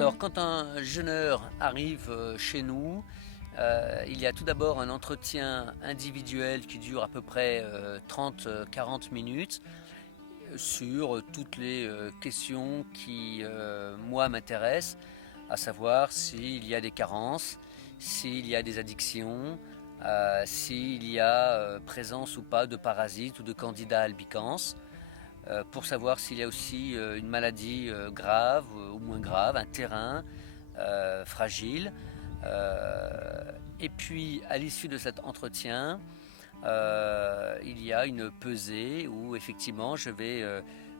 Alors, quand un jeûneur arrive chez nous, il y a tout d'abord un entretien individuel qui dure à peu près 30-40 minutes sur toutes les questions qui, moi, m'intéressent, à savoir s'il y a des carences, s'il y a des addictions, s'il y a présence ou pas de parasites ou de candidats albicans, pour savoir s'il y a aussi une maladie grave ou moins grave, un terrain fragile. Et puis à l'issue de cet entretien, il y a une pesée où effectivement je vais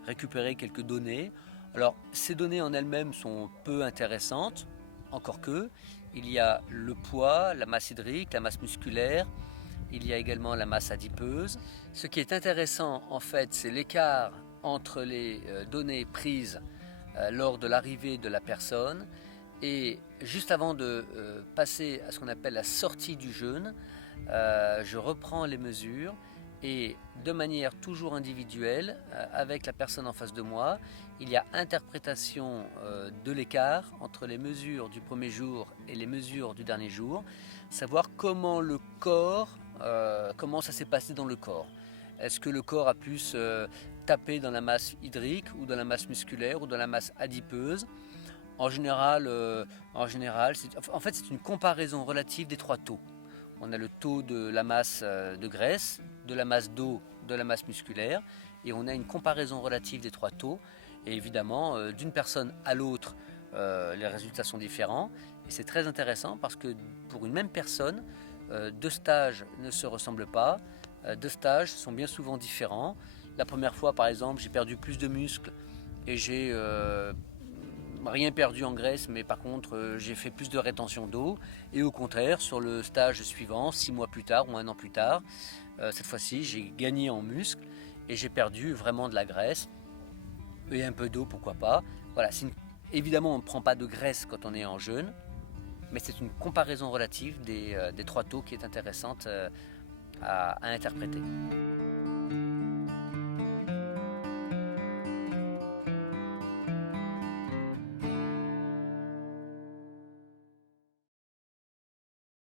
récupérer quelques données. Alors ces données en elles-mêmes sont peu intéressantes, encore que il y a le poids, la masse hydrique, la masse musculaire, il y a également la masse adipeuse. Ce qui est intéressant en fait, c'est l'écart entre les données prises lors de l'arrivée de la personne et juste avant de passer à ce qu'on appelle la sortie du jeûne. Je reprends les mesures et de manière toujours individuelle, avec la personne en face de moi, il y a interprétation de l'écart entre les mesures du premier jour et les mesures du dernier jour, savoir comment le corps, comment ça s'est passé dans le corps. Est-ce que le corps a pu se taper dans la masse hydrique ou dans la masse musculaire ou dans la masse adipeuse? En général, c'est une comparaison relative des trois taux. On a le taux de la masse de graisse, de la masse d'eau, de la masse musculaire, et on a une comparaison relative des trois taux. Et évidemment, d'une personne à l'autre, les résultats sont différents. Et c'est très intéressant parce que pour une même personne, deux stages ne se ressemblent pas. Deux stages sont bien souvent différents. La première fois, par exemple, j'ai perdu plus de muscles et j'ai rien perdu en graisse, mais par contre j'ai fait plus de rétention d'eau. Et au contraire, sur le stage suivant, 6 mois plus tard ou un an plus tard, cette fois-ci j'ai gagné en muscle et j'ai perdu vraiment de la graisse et un peu d'eau, pourquoi pas. Voilà, évidemment on ne prend pas de graisse quand on est en jeûne, mais c'est une comparaison relative des trois taux qui est intéressante à interpréter.